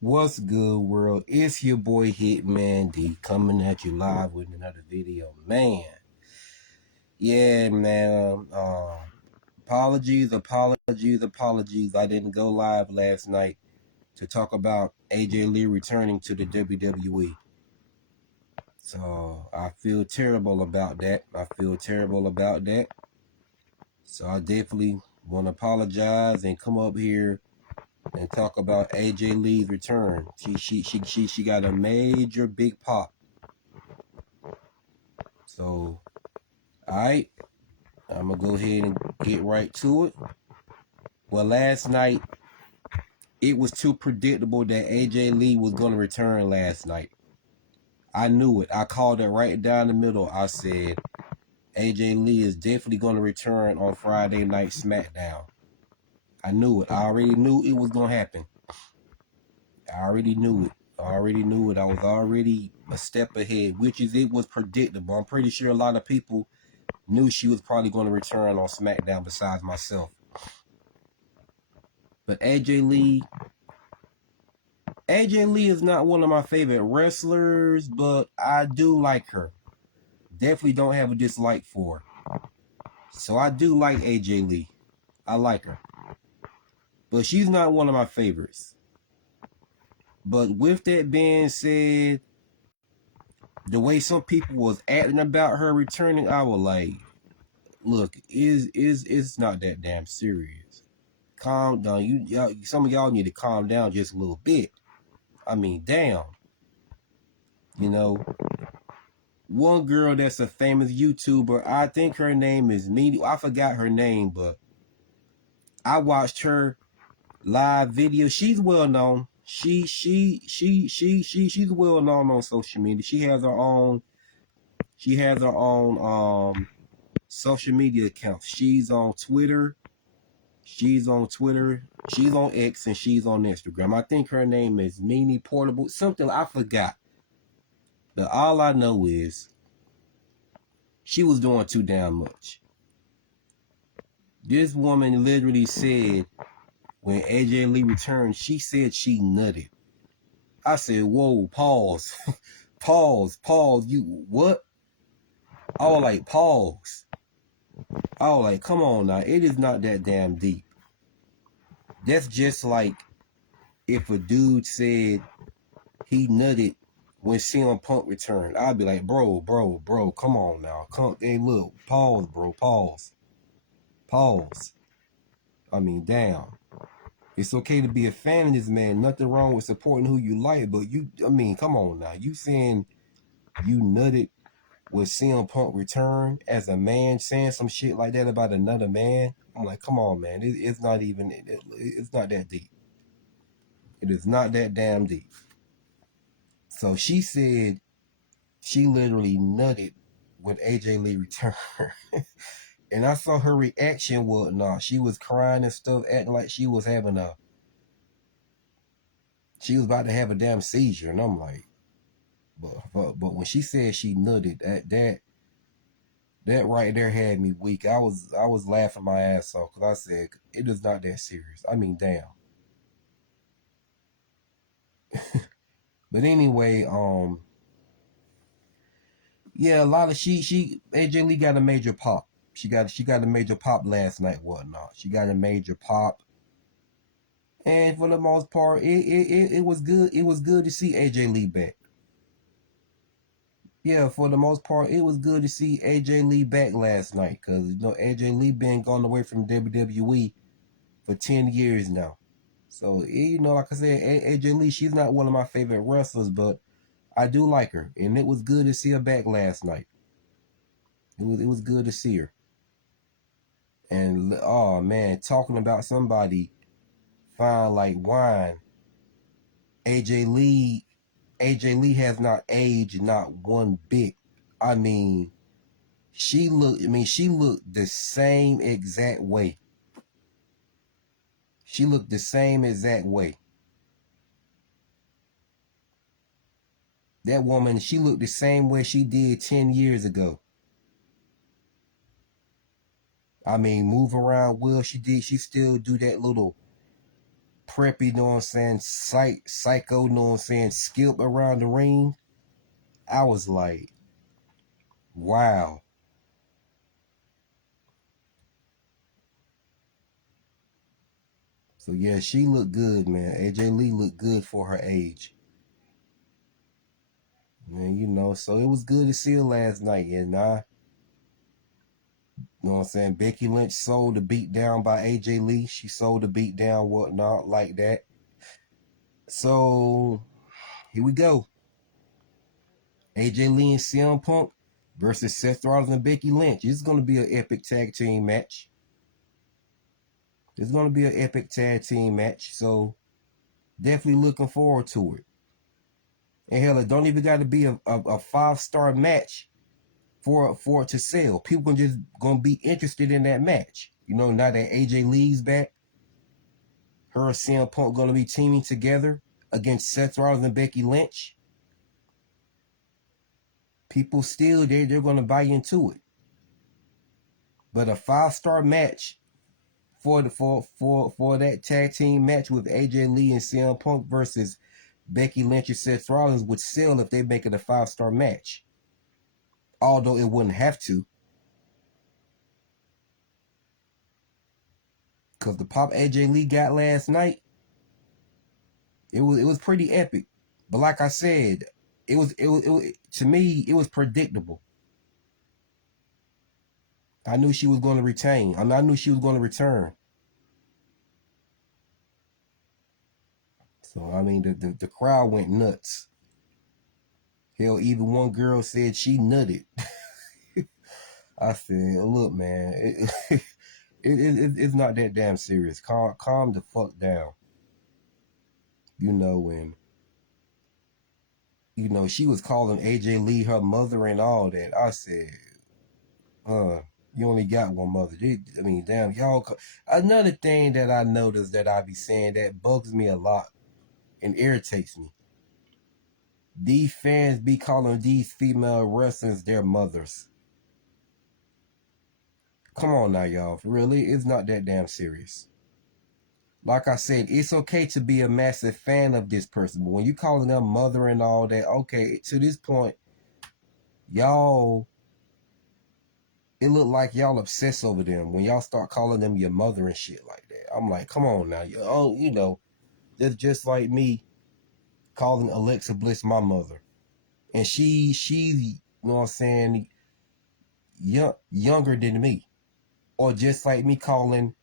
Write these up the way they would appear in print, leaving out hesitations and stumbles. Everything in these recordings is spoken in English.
What's good, world? It's your boy Hitman D coming at you live with another video. Man, yeah, man. Apologies. I didn't go live last night to talk about AJ Lee returning to the WWE. So I feel terrible about that. So I definitely want to apologize and come up here and talk about AJ Lee's return. She got a major big pop. So, alright, I'm gonna go ahead and get right to it. Well, last night it was too predictable that AJ Lee was gonna return last night. I knew it. I called it right down the middle. I said AJ Lee is definitely gonna return on Friday Night SmackDown. I knew it. I already knew it was gonna happen. I already knew it. I was already a step ahead, which is it was predictable. I'm pretty sure a lot of people knew she was probably going to return on SmackDown besides myself. But AJ Lee is not one of my favorite wrestlers, but I do like her. Definitely don't have a dislike for her. So I do like AJ Lee. I like her. But she's not one of my favorites. But with that being said, the way some people was acting about her returning, I was like, look, it's not that damn serious. Calm down. Some of y'all need to calm down just a little bit. I mean, damn. You know, one girl that's a famous YouTuber, I think her name is Meanie. I forgot her name, but I watched her live video. She's well known. She's well known on social media. She has her own social media accounts. She's on Twitter. She's on X, and she's on Instagram. I think her name is Meanie Portable. Something I forgot. But all I know is she was doing too damn much. This woman literally said when AJ Lee returned, she said she nutted. I said, whoa, pause. pause. You what? I was like, pause. I was like, come on now. It is not that damn deep. That's just like if a dude said he nutted when CM Punk returned. I'd be like, bro, come on now. Hey, look, pause, bro, pause. I mean, damn. It's okay to be a fan of this man. Nothing wrong with supporting who you like, but come on now. You saying you nutted with CM Punk return as a man saying some shit like that about another man? I'm like, come on, man. It's not even, it's not that deep. It is not that damn deep. So she said she literally nutted when AJ Lee returned. And I saw her reaction was she was crying and stuff, acting like she was about to have a damn seizure. And I'm like, but when she said she nutted, that right there had me weak. I was laughing my ass off because I said it is not that serious. I mean, damn. But anyway, yeah, a lot of AJ Lee got a major pop. She got a major pop last night, whatnot. She got a major pop. And for the most part, it was good. It was good to see AJ Lee back. Yeah, for the most part, it was good to see AJ Lee back last night. Because, AJ Lee been gone away from WWE for 10 years now. So, like I said, AJ Lee, she's not one of my favorite wrestlers, but I do like her. And it was good to see her back last night. It was good to see her. And, oh, man, talking about somebody fine like wine, AJ Lee has not aged not one bit. I mean, she looked the same exact way. She looked the same exact way. That woman, she looked the same way she did 10 years ago. I mean, move around well, she still do that little preppy, you know what I'm saying, psycho, you know what I'm saying, skip around the ring. I was like, wow. So yeah, she looked good, man. AJ Lee looked good for her age. Man, you know, so it was good to see her last night. And you know what I'm saying, Becky Lynch sold the beat down by AJ Lee. She sold the beat down, whatnot, like that. So here we go. AJ Lee and CM Punk versus Seth Rollins and Becky Lynch. This is going to be an epic tag team match. It's going to be an epic tag team match. So definitely looking forward to it. And hell, it don't even got to be a 5-star match for it to sell. People just gonna be interested in that match. You know, now that AJ Lee's back, her and CM Punk gonna be teaming together against Seth Rollins and Becky Lynch. People still they're gonna buy into it. But a 5-star match for that tag team match with AJ Lee and CM Punk versus Becky Lynch and Seth Rollins would sell if they make it a 5-star match. Although it wouldn't have to. Because the pop AJ Lee got last night, it was pretty epic. But like I said, it was to me, it was predictable. I knew she was going to retain. I knew she was going to return. So I mean, the crowd went nuts. Hell, even one girl said she nutted. I said, look, man, it's not that damn serious. Calm the fuck down. You know, and you know, she was calling AJ Lee her mother and all that. I said, you only got one mother. I mean, damn, y'all. Another thing that I noticed that I be saying that bugs me a lot and irritates me. These fans be calling these female wrestlers their mothers. Come on now, y'all. Really, it's not that damn serious. Like I said, it's okay to be a massive fan of this person, but when you calling them mother and all that, okay, to this point, y'all, it look like y'all obsess over them when y'all start calling them your mother and shit like that. I'm like, come on now, you know, that's just like me calling Alexa Bliss my mother, and she, you know what I'm saying, younger than me, or just like me calling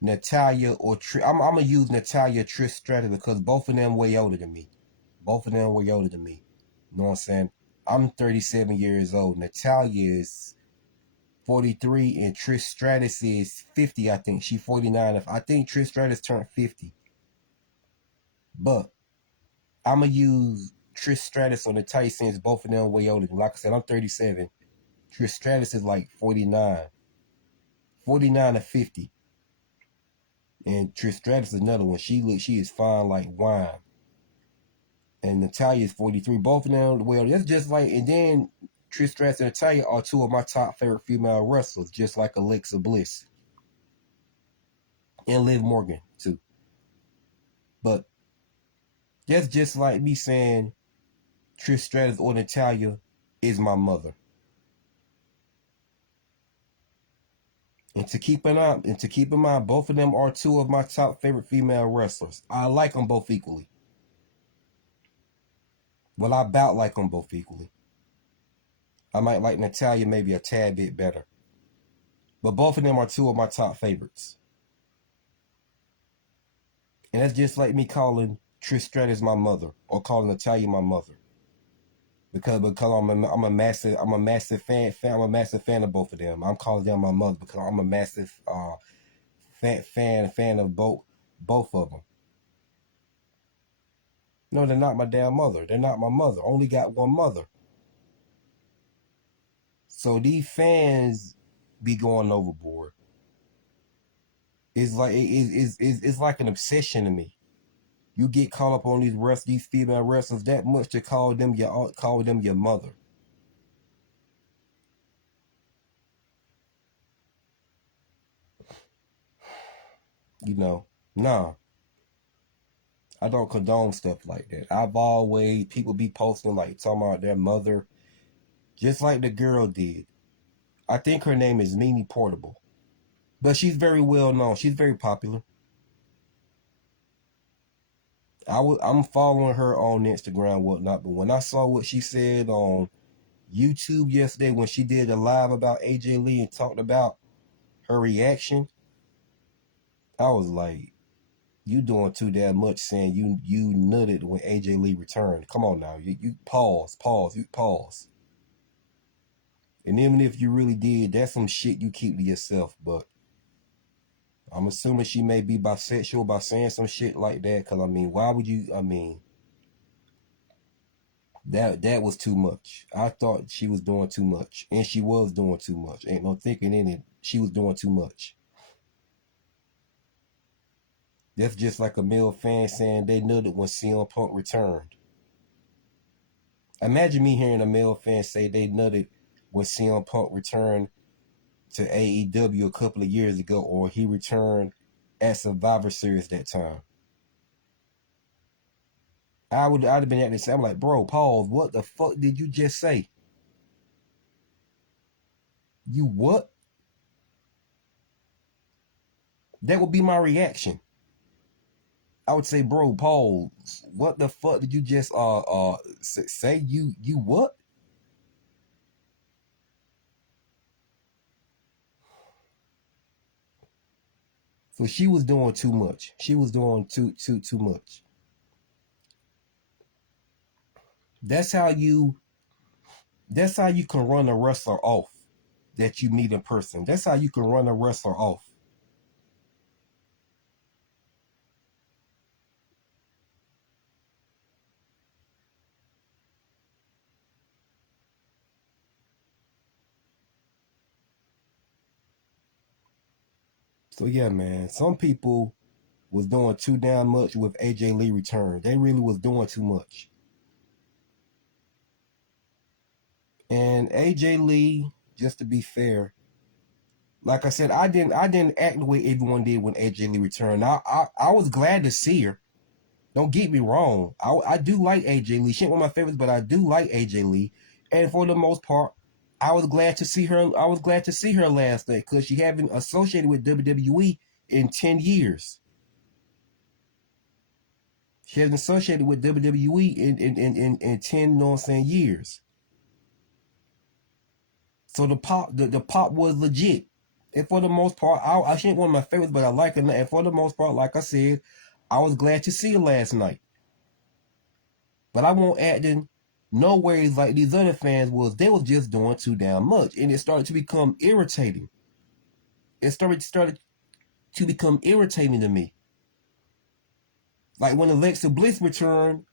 Natalia or I'm gonna use Natalia Trish Stratus because both of them way older than me. Both of them way older than me. You know what I'm saying? I'm 37 years old. Natalia is 43 and Trish Stratus is 50, I think. She 49. I think Trish Stratus turned 50. But I'm going to use Trish Stratus or Natalia since both of them way older. Like I said, I'm 37. Trish Stratus is like 49. 49 to 50. And Trish Stratus is another one. She is fine like wine. And Natalia is 43. Both of them, well, that's just like, and then Trish Stratus and Natalia are two of my top favorite female wrestlers, just like Alexa Bliss. And Liv Morgan, too. But that's just like me saying Trish Stratus or Natalia is my mother. And to keep in mind, both of them are two of my top favorite female wrestlers. I like them both equally. Well, I about like them both equally. I might like Natalia maybe a tad bit better. But both of them are two of my top favorites. And that's just like me calling Trish Stratus my mother or calling Natalia my mother. Because I'm a massive fan of both of them. I'm calling them my mother because I'm a massive fan of both of them. No, they're not my damn mother. They're not my mother. Only got one mother. So these fans be going overboard. It's like it's like an obsession to me. You get caught up on these female wrestlers that much to call them your mother. You know, nah. I don't condone stuff like that. I've always, people be posting like talking about their mother, just like the girl did. I think her name is Mimi Portable. But she's very well known. She's very popular. I'm following her on Instagram and whatnot, but when I saw what she said on YouTube yesterday when she did a live about AJ Lee and talked about her reaction, I was like, you doing too damn much saying you nutted when AJ Lee returned. Come on now. You pause. And even if you really did, that's some shit you keep to yourself. But I'm assuming she may be bisexual by saying some shit like that. Cause I mean, why would you? I mean, that was too much. I thought she was doing too much, and she was doing too much. Ain't no thinking in it. She was doing too much. That's just like a male fan saying they nutted when CM Punk returned. Imagine me hearing a male fan say they nutted when CM Punk returned to AEW a couple of years ago, or he returned at Survivor Series that time. I'd have been at this. I'm like, bro, pause. What the fuck did you just say? You what? That would be my reaction. I would say, bro, pause. What the fuck did you just say? You what? So she was doing too much. She was doing too much. That's how you can run a wrestler off that you meet in person. That's how you can run a wrestler off. So yeah, man, some people was doing too damn much with AJ Lee return. They really was doing too much. And AJ Lee, just to be fair, like I said, I didn't act the way everyone did when AJ Lee returned. I was glad to see her. Don't get me wrong. I do like AJ Lee. She ain't one of my favorites, but I do like AJ Lee. And for the most part, I was glad to see her. I was glad to see her last night because she hadn't associated with WWE in 10 years. She hasn't associated with WWE in 10, you know what I'm saying, years. So the pop was legit. And for the most part, she ain't one of my favorites, but I like her. And for the most part, like I said, I was glad to see her last night. But I won't acting no ways like these other fans was. They was just doing too damn much. And it started to become irritating. It started to become irritating to me. Like when Alexa Bliss returned,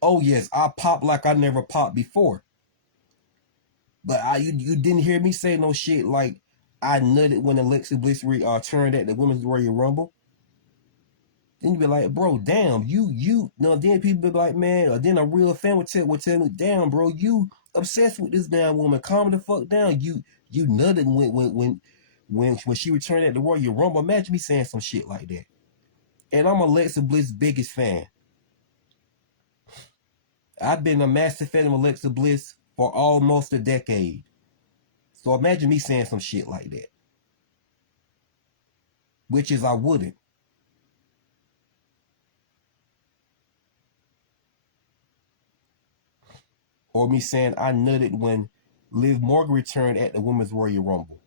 oh yes, I popped like I never popped before. But you didn't hear me say no shit like I nutted when Alexa Bliss returned at the Women's Royal Rumble. Then you be like, bro, damn, you no. Then people be like, man, or then a real fan would tell me, damn, bro, you obsessed with this damn woman. Calm the fuck down. You nutted when she returned at the Royal Rumble. Imagine me saying some shit like that. And I'm Alexa Bliss' biggest fan. I've been a massive fan of Alexa Bliss for almost a decade. So imagine me saying some shit like that. Which is I wouldn't. Or me saying I nutted when Liv Morgan returned at the Women's Royal Rumble.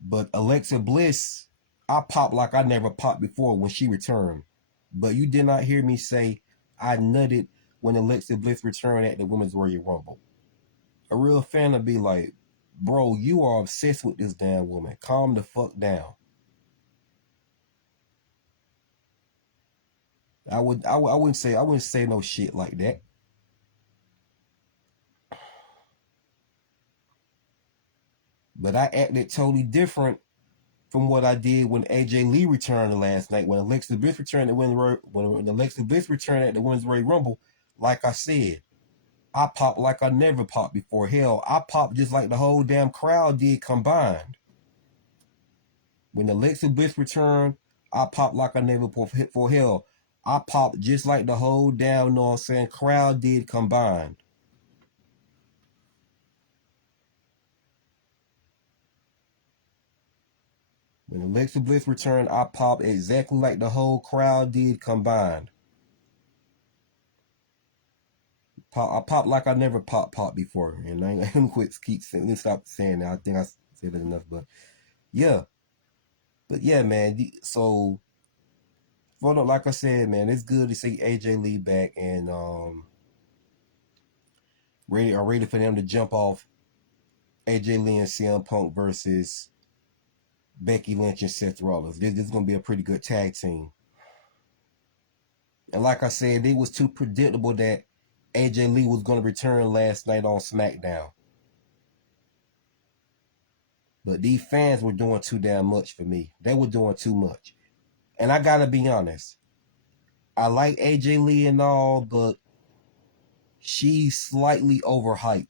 But Alexa Bliss, I popped like I never popped before when she returned. But you did not hear me say I nutted when Alexa Bliss returned at the Women's Royal Rumble. A real fan would be like, bro, you are obsessed with this damn woman. Calm the fuck down. I wouldn't say no shit like that. But I acted totally different from what I did when AJ Lee returned last night. When Alexa Bliss returned at when Alexa Bliss returned at the Women's Royal Rumble, like I said, I popped like I never popped before. Hell, I popped just like the whole damn crowd did combined. When Alexa Bliss returned, I popped like I never hit for hell. I popped just like the whole damn, you know what I'm saying, crowd did combined. When Alexa Bliss returned, I popped exactly like the whole crowd did combined. I popped like I never popped before. And I'm gonna let me stop saying that. I think I said it enough, but yeah. But yeah, man. So like I said, man, it's good to see AJ Lee back, and ready for them to jump off AJ Lee and CM Punk versus Becky Lynch and Seth Rollins. This is gonna be a pretty good tag team. And like I said, it was too predictable that AJ Lee was gonna return last night on SmackDown. But these fans were doing too damn much for me. They were doing too much. And I gotta be honest, I like AJ Lee and all, but she's slightly overhyped.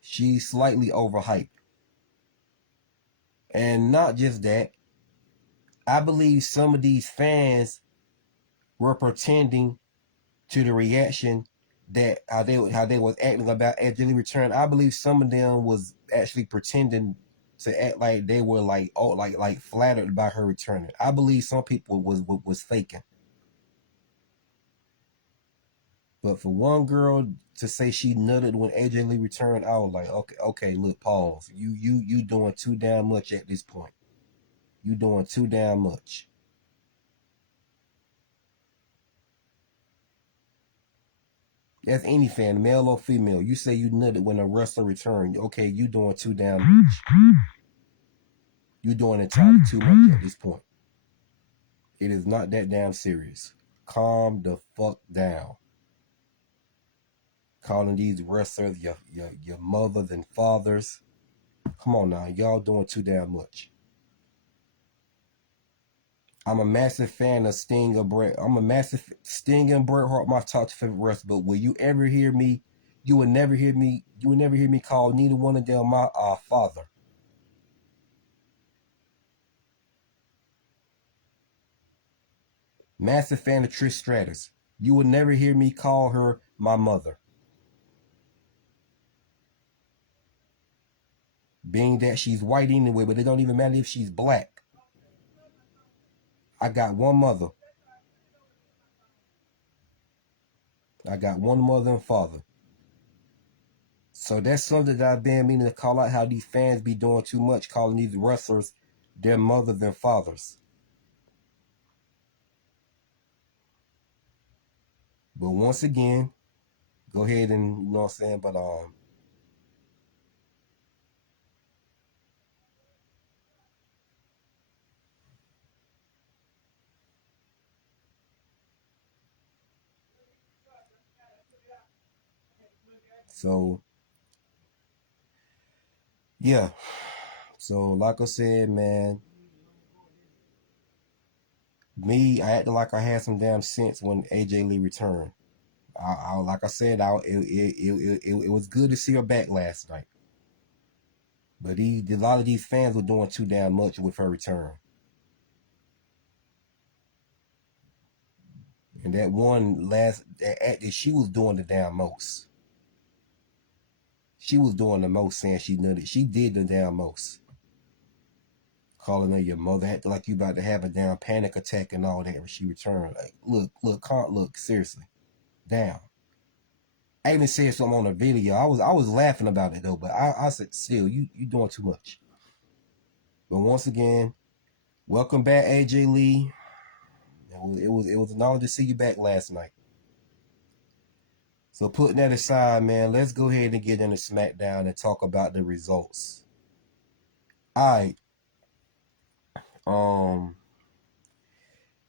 She's slightly overhyped. And not just that, I believe some of these fans were pretending to the reaction that how they was acting about AJ Lee return. I believe some of them was actually pretending to act like they were like flattered by her returning. I believe some people was faking. But for one girl to say she nutted when AJ Lee returned, I was like, okay, look, pause. You doing too damn much at this point. You doing too damn much. That's any fan, male or female. You say you nutted when a wrestler returned. Okay, you doing too damn much. You doing entirely too much at this point. It is not that damn serious. Calm the fuck down. Calling these wrestlers your mothers and fathers. Come on now, y'all doing too damn much. I'm a massive fan of Sting and Bret. I'm a massive Sting and Bret Hart, my top favorite wrestler. But will you ever hear me? You would never hear me. You would never hear me call neither one of them my father. Massive fan of Trish Stratus. You would never hear me call her my mother. Being that she's white anyway, but it don't even matter if she's black. I got one mother. I got one mother and father. So that's something that I've been meaning to call out, how these fans be doing too much, calling these wrestlers their mothers and fathers. But once again, go ahead and, you know what I'm saying, but so yeah. So like I said, man, I acted like I had some damn sense when AJ Lee returned. Like I said, it was good to see her back last night. But a lot of these fans were doing too damn much with her return. And that act that she was doing the damn most. She was doing the most, saying she nutted. She did the damn most. Calling her your mother, acting like you about to have a damn panic attack and all that when she returned. Like, look, seriously. Damn. I even said something on a video. I was laughing about it though, but I said, still, you doing too much. But once again, welcome back, AJ Lee. It was an honor to see you back last night. So putting that aside, man, let's go ahead and get into SmackDown and talk about the results. Alright.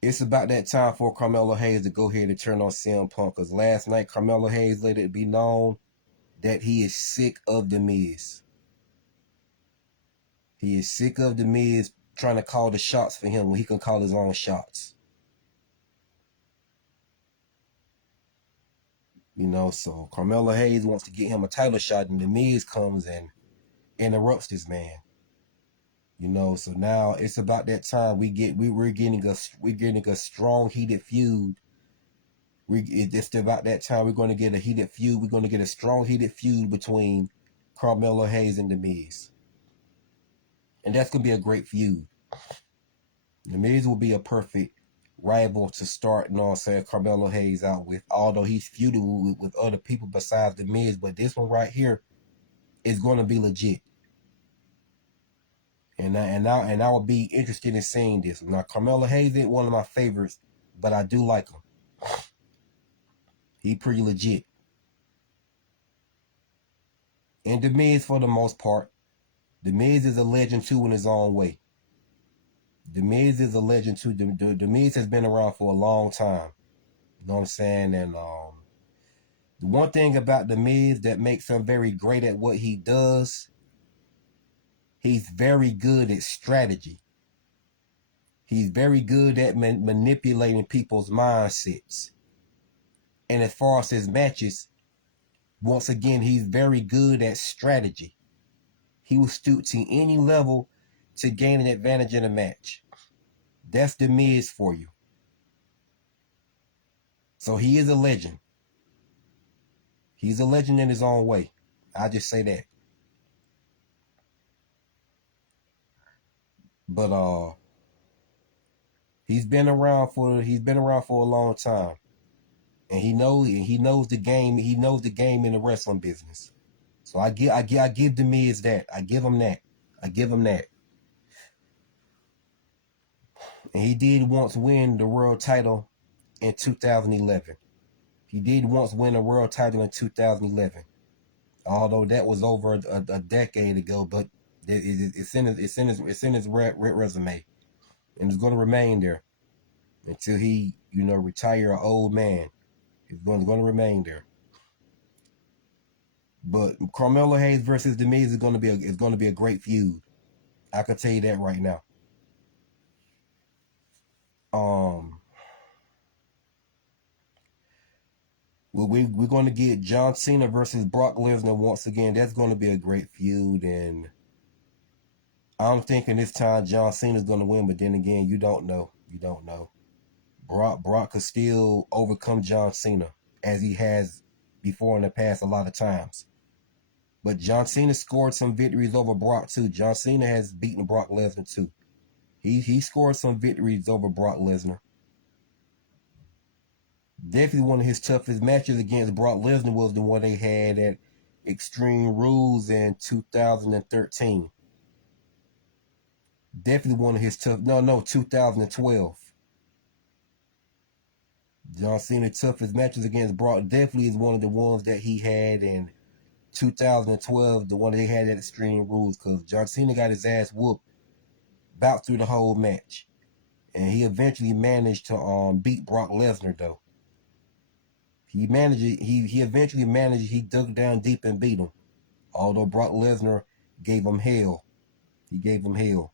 It's about that time for Carmelo Hayes to go ahead and turn on CM Punk. Because last night, Carmelo Hayes let it be known that he is sick of The Miz. He is sick of The Miz trying to call the shots for him when he can call his own shots. You know, so Carmelo Hayes wants to get him a title shot, and The Miz comes and interrupts this man. You know, so now it's about that time we're getting a strong heated feud. It's about that time we're going to get a heated feud. We're going to get a strong heated feud between Carmelo Hayes and The Miz, and that's going to be a great feud. The Miz will be a perfect rival to start, you know what I'm saying, Carmelo Hayes out with, although he's feuding with other people besides The Miz, but this one right here is going to be legit. And I would be interested in seeing this. Now, Carmelo Hayes ain't one of my favorites, but I do like him. He pretty legit. And The Miz, for the most part, The Miz is a legend too in his own way. The Miz is a legend too. The Miz has been around for a long time. You know what I'm saying? And the one thing about The Miz that makes him very great at what he does, he's very good at strategy. He's very good at manipulating people's mindsets. And as far as his matches, once again, he's very good at strategy. He will stoop to any level to gain an advantage in a match. That's The Miz for you. So he is a legend. He's a legend in his own way. I just say that. But he's been around for a long time. And he knows the game. He knows the game in the wrestling business. So I give The Miz that. I give him that. And he did once win the world title in 2011. He did once win a world title in 2011. Although that was over a decade ago, but it's in his resume, and it's going to remain there until he, retire an old man. It's going to remain there. But Carmelo Hayes versus The Miz is going to be a great feud. I can tell you that right now. We're going to get John Cena versus Brock Lesnar once again. That's going to be a great feud, and I'm thinking this time John Cena's going to win. But then again, you don't know. Brock could still overcome John Cena, as he has before in the past a lot of times. But John Cena scored some victories over Brock too. John Cena has beaten Brock Lesnar too. He scored some victories over Brock Lesnar. Definitely one of his toughest matches against Brock Lesnar was the one they had at Extreme Rules in 2013. Definitely one of his 2012. John Cena's toughest matches against Brock definitely is one of the ones that he had in 2012, the one they had at Extreme Rules, because John Cena got his ass whooped about through the whole match. And he eventually managed to beat Brock Lesnar though. He eventually managed, he dug down deep and beat him. Although Brock Lesnar gave him hell. He gave him hell.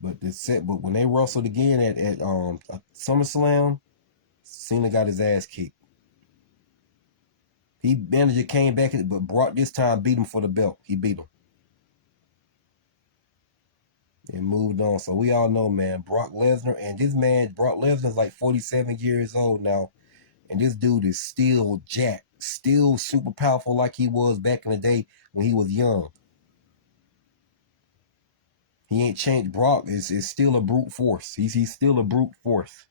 But when they wrestled again at SummerSlam, Cena got his ass kicked. He managed to came back, but Brock this time beat him for the belt. He beat him. And moved on. So we all know, man, Brock Lesnar, and this man, Brock Lesnar, is like 47 years old now. And this dude is still jacked, still super powerful like he was back in the day when he was young. He ain't changed. Brock is still a brute force. He's still a brute force.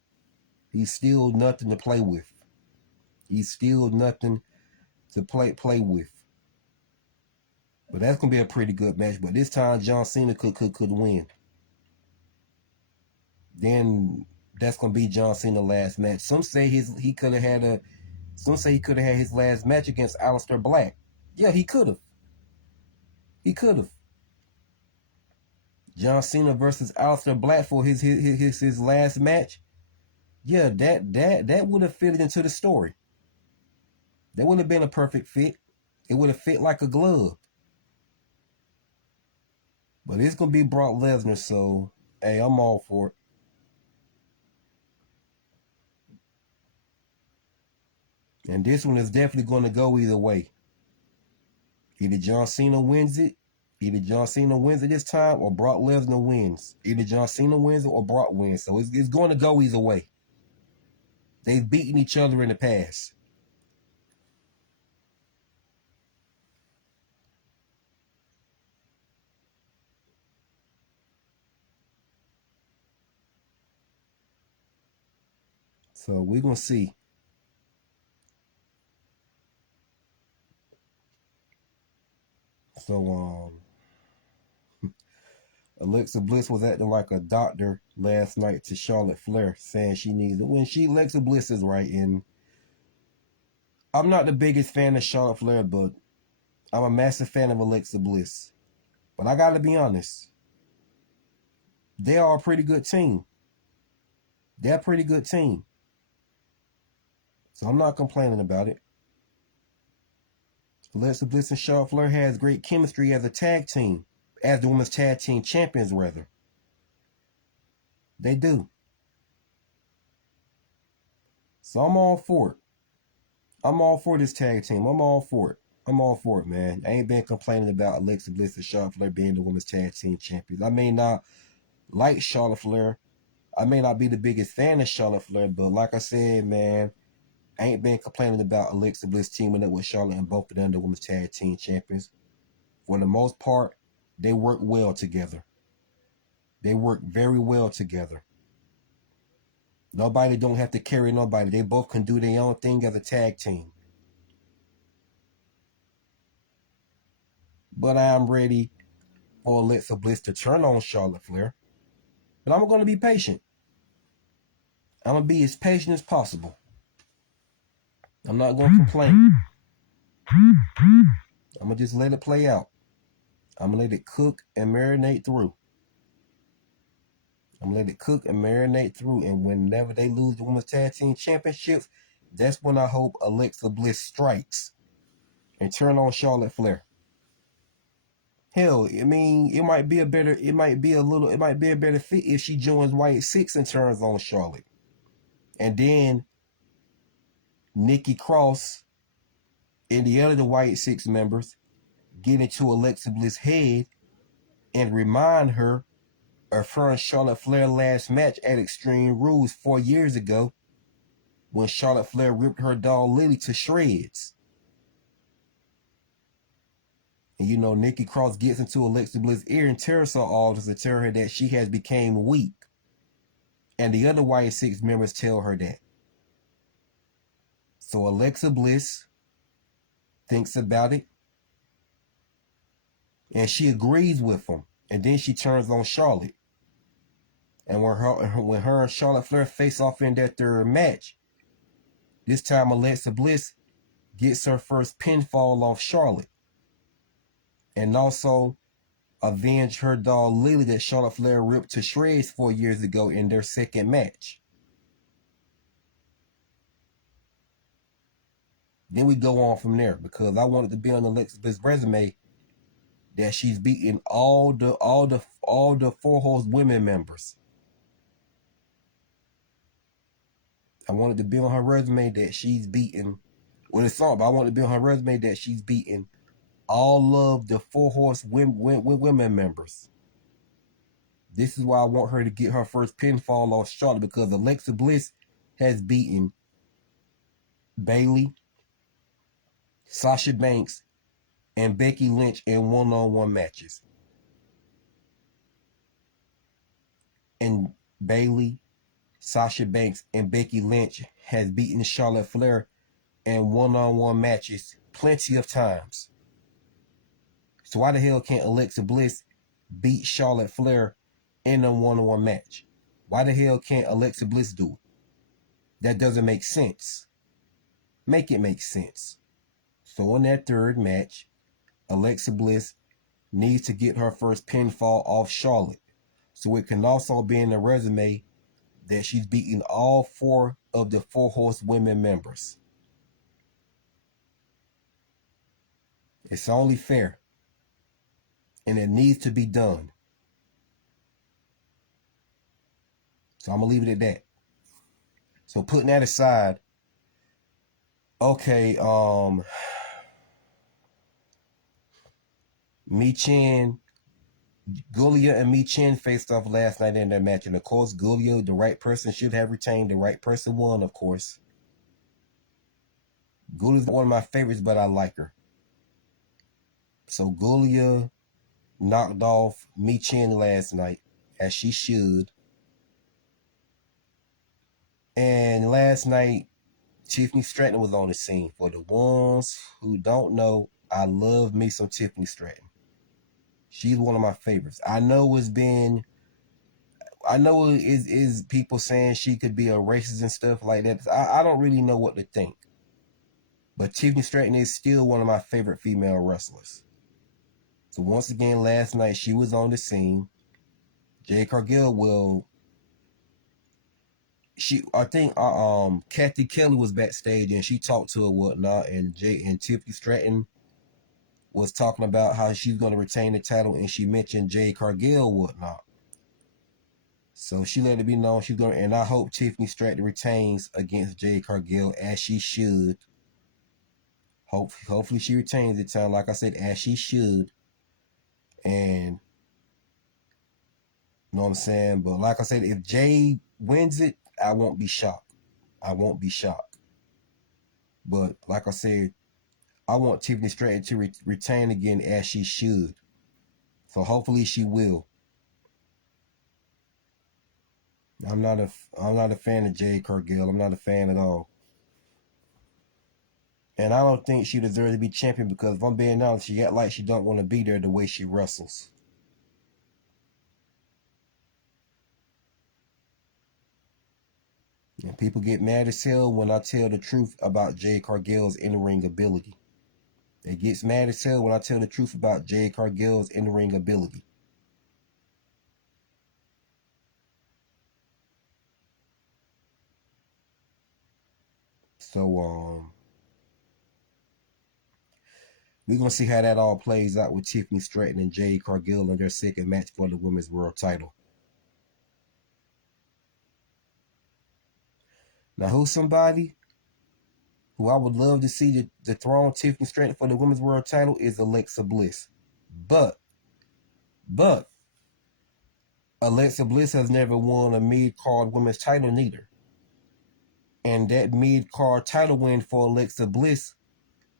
He's still nothing to play with. He's still nothing to play with. But that's gonna be a pretty good match. But this time John Cena could win. Then that's gonna be John Cena's last match. Some say he could have had his last match against Aleister Black. Yeah, he could have. John Cena versus Aleister Black for his last match. Yeah, that would have fitted into the story. That would have been a perfect fit. It would have fit like a glove. But it's gonna be Brock Lesnar, so hey, I'm all for it. And this one is definitely going to go either way. Either John Cena wins it, either John Cena wins it this time, or Brock Lesnar wins. Either John Cena wins it or Brock wins. So it's going to go either way. They've beaten each other in the past. So we're going to see. So, Alexa Bliss was acting like a doctor last night to Charlotte Flair, saying she needs it. When Alexa Bliss is right, and I'm not the biggest fan of Charlotte Flair, but I'm a massive fan of Alexa Bliss. But I gotta be honest, they are a pretty good team. They're a pretty good team. So I'm not complaining about it. Alexa Bliss and Charlotte Flair has great chemistry as a tag team, as the women's tag team champions, rather. They do. So I'm all for it. I'm all for this tag team. I'm all for it. I'm all for it, man. I ain't been complaining about Alexa Bliss and Charlotte Flair being the women's tag team champions. I may not like Charlotte Flair. I may not be the biggest fan of Charlotte Flair, but like I said, man, I ain't been complaining about Alexa Bliss teaming up with Charlotte and both of them the women's tag team champions. For the most part, they work well together. They work very well together. Nobody don't have to carry nobody. They both can do their own thing as a tag team. But I am ready for Alexa Bliss to turn on Charlotte Flair. But I'm going to be patient. I'm going to be as patient as possible. I'm not going to complain. I'm going to just let it play out. I'm going to let it cook and marinate through. I'm going to let it cook and marinate through. And whenever they lose the Women's Tag Team Championships, that's when I hope Alexa Bliss strikes and turn on Charlotte Flair. Hell, I mean, it might be a better fit if she joins White Six and turns on Charlotte. And then Nikki Cross and the other White Six members get into Alexa Bliss' head and remind her of her and Charlotte Flair last match at Extreme Rules 4 years ago when Charlotte Flair ripped her doll Lily to shreds. And you know, Nikki Cross gets into Alexa Bliss' ear and tears her all to tell her that she has become weak. And the other White Six members tell her that. So Alexa Bliss thinks about it and she agrees with them. And then she turns on Charlotte. And when her and Charlotte Flair face off in their third match, this time Alexa Bliss gets her first pinfall off Charlotte. And also avenge her doll Lily that Charlotte Flair ripped to shreds 4 years ago in their second match. Then we go on from there because I wanted to be on Alexa Bliss' resume that she's beaten all the Four Horsewomen members. I wanted to be on her resume that she's beaten. Well, it's not, but I wanted to be on her resume that she's beaten all of the Four Horsewomen members. This is why I want her to get her first pinfall off Charlotte, because Alexa Bliss has beaten Bayley, Sasha Banks, and Becky Lynch in one-on-one matches. And Bayley, Sasha Banks, and Becky Lynch has beaten Charlotte Flair in one-on-one matches plenty of times. So why the hell can't Alexa Bliss beat Charlotte Flair in a one-on-one match? Why the hell can't Alexa Bliss do it? That doesn't make sense. Make it make sense. So in that third match, Alexa Bliss needs to get her first pinfall off Charlotte. So it can also be in the resume that she's beaten all 4 of the Four Horsewomen members. It's only fair. And it needs to be done. So I'm going to leave it at that. So putting that aside, okay, Michin, Giulia and Michin faced off last night in their match. And of course, Giulia, the right person should have retained. The right person won, of course. Giulia's one of my favorites, but I like her. So Giulia knocked off Michin last night, as she should. And last night, Tiffany Stratton was on the scene. For the ones who don't know, I love me some Tiffany Stratton. She's one of my favorites. I know it is people saying she could be a racist and stuff like that. I don't really know what to think. But Tiffany Stratton is still one of my favorite female wrestlers. So once again, last night she was on the scene. Jade Cargill I think Kathy Kelly was backstage and she talked to her whatnot, and Tiffany Stratton was talking about how she's going to retain the title, and she mentioned Jade Cargill whatnot. So she let it be known she's going to, and I hope Tiffany Stratton retains against Jade Cargill, as she should. Hopefully she retains the title, like I said, as she should. And you know what I'm saying? But like I said, if Jade wins it, I won't be shocked. I won't be shocked. But like I said, I want Tiffany Stratton to retain again, as she should. So hopefully she will. I'm not a fan of Jade Cargill. I'm not a fan at all. And I don't think she deserves to be champion, because if I'm being honest, she act like she don't want to be there the way she wrestles. And people get mad as hell when I tell the truth about Jade Cargill's in-ring ability. They get mad as hell when I tell the truth about Jade Cargill's in-ring ability. So, we're going to see how that all plays out with Tiffany Stratton and Jade Cargill in their second match for the Women's World title. Now, who's somebody who I would love to see the throne Tiffany Stratton for the Women's World title is Alexa Bliss. But Alexa Bliss has never won a mid-card women's title neither. And that mid-card title win for Alexa Bliss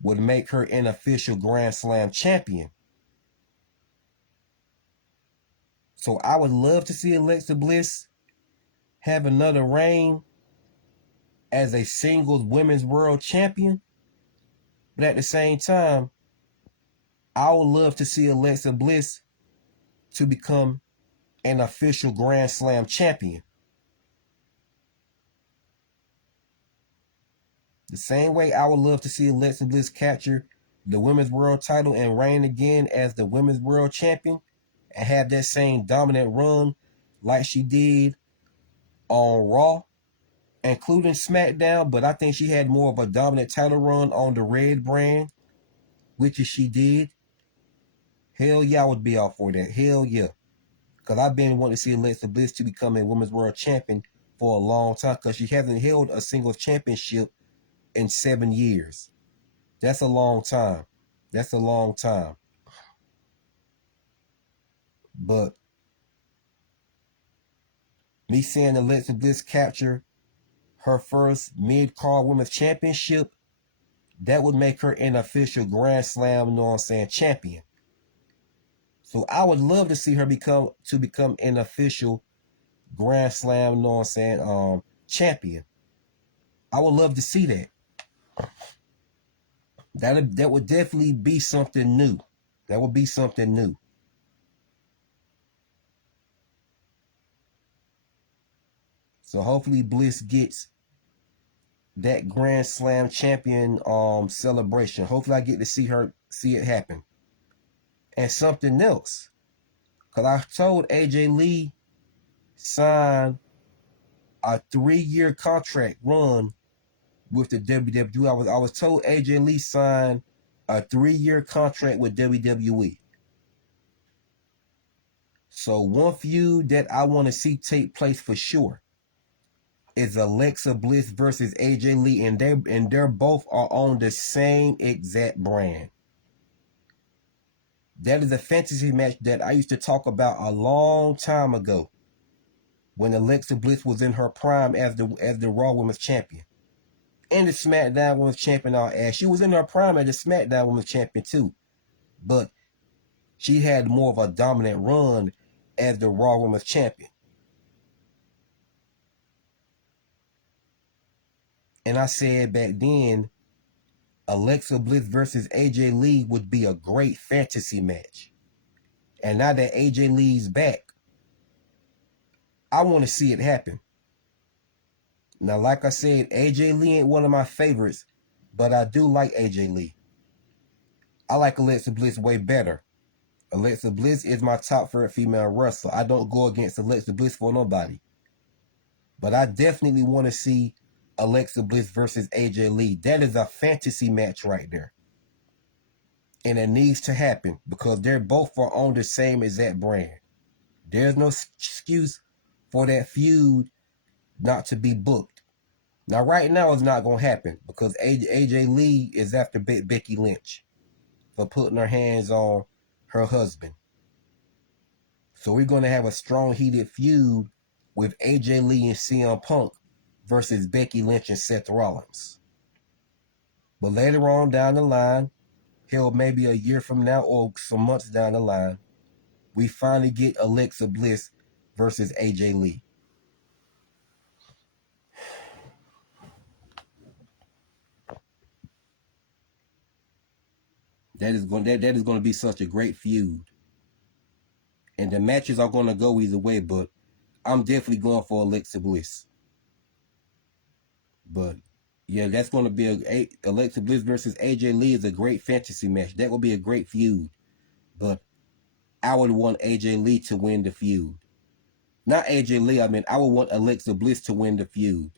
would make her an official Grand Slam champion. So I would love to see Alexa Bliss have another reign as a singles women's world champion. But at the same time, I would love to see Alexa Bliss to become an official Grand Slam champion. The same way I would love to see Alexa Bliss capture the women's world title and reign again as the women's world champion and have that same dominant run like she did on Raw, including SmackDown. But I think she had more of a dominant title run on the Red brand, which is she did. Hell yeah, I would be all for that. Hell yeah. Because I've been wanting to see Alexa Bliss to become a women's world champion for a long time, because she hasn't held a single championship in 7 years. That's a long time. That's a long time. But me seeing Alexa Bliss capture her first mid-card women's championship, that would make her an official Grand Slam, you know what I'm saying, champion. So I would love to see her become an official Grand Slam, you know what I'm saying, champion. I would love to see that. That would definitely be something new. That would be something new. So hopefully Bliss gets that Grand Slam champion celebration. Hopefully I get to see it happen. And something else, because I told AJ Lee signed a 3-year contract run with the WWE. I was told AJ Lee signed a 3-year contract with WWE. So one feud that I want to see take place for sure is Alexa Bliss versus AJ Lee, and they're both are on the same exact brand. That is a fantasy match that I used to talk about a long time ago, when Alexa Bliss was in her prime as the Raw Women's Champion and the SmackDown Women's Champion. As she was in her prime as the SmackDown Women's Champion too, but she had more of a dominant run as the Raw Women's Champion. And I said back then, Alexa Bliss versus AJ Lee would be a great fantasy match. And now that AJ Lee's back, I want to see it happen. Now, like I said, AJ Lee ain't one of my favorites, but I do like AJ Lee. I like Alexa Bliss way better. Alexa Bliss is my top favorite female wrestler. I don't go against Alexa Bliss for nobody. But I definitely want to see Alexa Bliss versus AJ Lee. That is a fantasy match right there. And it needs to happen because they're both on the same exact brand. There's no excuse for that feud not to be booked. Now, right now, it's not going to happen because AJ Lee is after Becky Lynch for putting her hands on her husband. So we're going to have a strong, heated feud with AJ Lee and CM Punk versus Becky Lynch and Seth Rollins. But later on down the line, hell, maybe a year from now or some months down the line, we finally get Alexa Bliss versus AJ Lee. That is going to be such a great feud. And the matches are going to go either way, but I'm definitely going for Alexa Bliss. But yeah, that's going to be Alexa Bliss versus AJ Lee is a great fantasy match. That will be a great feud. But I would want AJ Lee to win the feud. Not AJ Lee, I would want Alexa Bliss to win the feud.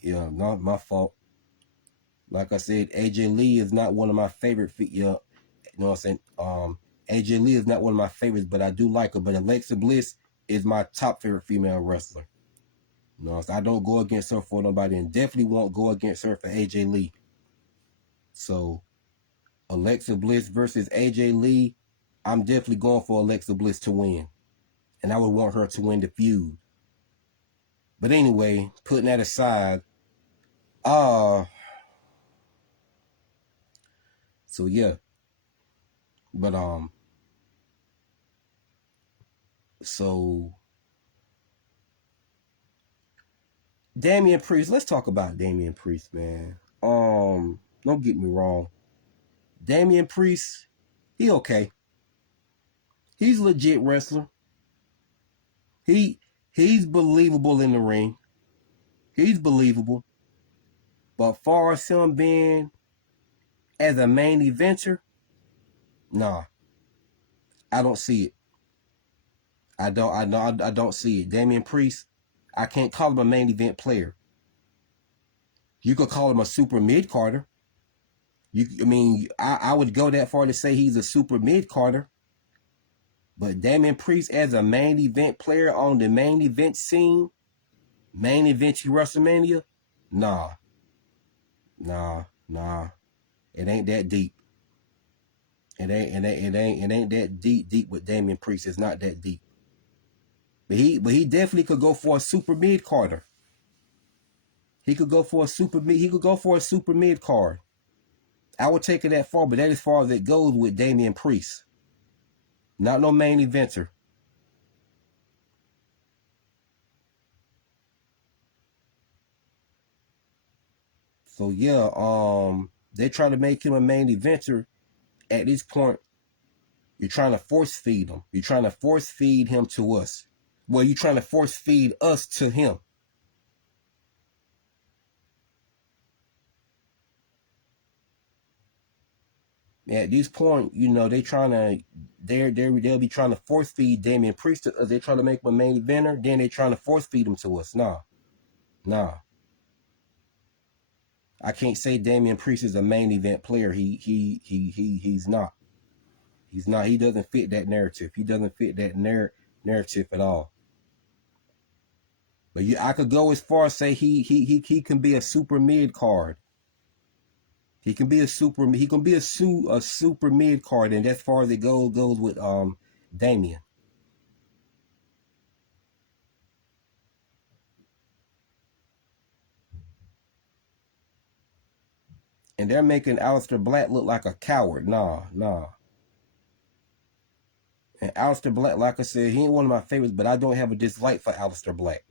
Yeah, not my fault. Like I said, AJ Lee is not one of my favorite. You know what I'm saying? AJ Lee is not one of my favorites, but I do like her. But Alexa Bliss is my top favorite female wrestler. You know, I don't go against her for nobody, and definitely won't go against her for AJ Lee. So, Alexa Bliss versus AJ Lee, I'm definitely going for Alexa Bliss to win. And I would want her to win the feud. But anyway, putting that aside, so yeah. But so Damian Priest, let's talk about Damian Priest, man. Don't get me wrong. Damian Priest, he okay. He's a legit wrestler. He's believable in the ring. He's believable. But far as him being as a main eventer, nah. I don't see it. I don't see it. Damian Priest, I can't call him a main event player. You could call him a super mid-carder. I would go that far to say he's a super mid-carder. But Damian Priest as a main event player on the main event scene, main event WrestleMania, nah. It ain't that deep. It ain't that deep with Damian Priest. It's not that deep. But he definitely could go for a super mid carder. He could go for a super mid card. I would take it that far, but that as far as it goes with Damian Priest. Not no main eventer. So yeah, they try to make him a main eventer. At this point, you're trying to force feed him. You're trying to force feed him to us. Well, you're trying to force feed us to him. At this point, you know, they'll be trying to force feed Damian Priest to us. They're trying to make him a main eventer, then they're trying to force feed him to us. Nah. I can't say Damian Priest is a main event player. He's not. He's not. He doesn't fit that narrative. He doesn't fit that narrative at all. But I could go as far as say he can be a super mid card. He can be a super. He can be a super mid card, and as far as it goes with Damian. And they're making Aleister Black look like a coward. Nah, nah. And Aleister Black, like I said, he ain't one of my favorites, but I don't have a dislike for Aleister Black.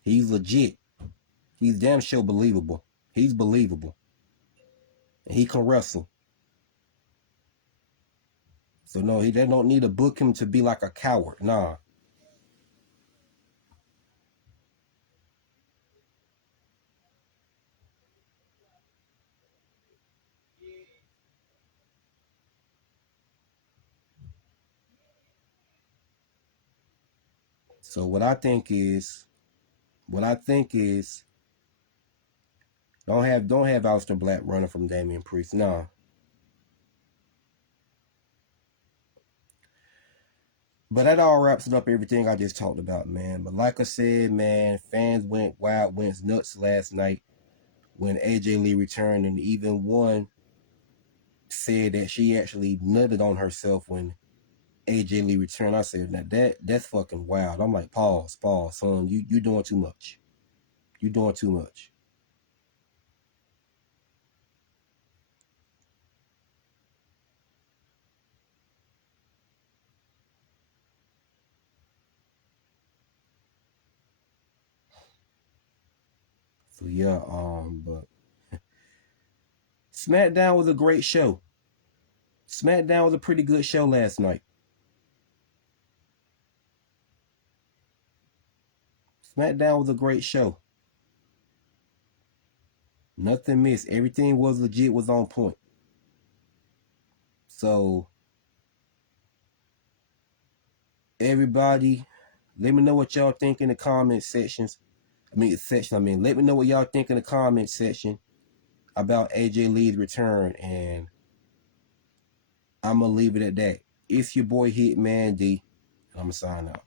He's legit. He's damn sure believable. He's believable. And he can wrestle. So no, they don't need to book him to be like a coward. Nah. So what I think is don't have Aleister Black running from Damian Priest. Nah. But that all wraps it up everything I just talked about, man. But like I said, man, fans went wild, went nuts last night when AJ Lee returned, and even one said that she actually nutted on herself when AJ Lee returned. I said, now that's fucking wild. I'm like, pause, son. You doing too much. You doing too much. So yeah, but SmackDown was a great show. SmackDown was a pretty good show last night. SmackDown was a great show. Nothing missed. Everything was legit, was on point. So everybody, let me know what y'all think in the comment sections. Let me know what y'all think in the comment section about AJ Lee's return, and I'm gonna leave it at that. It's your boy Hitman D, and I'm gonna sign out.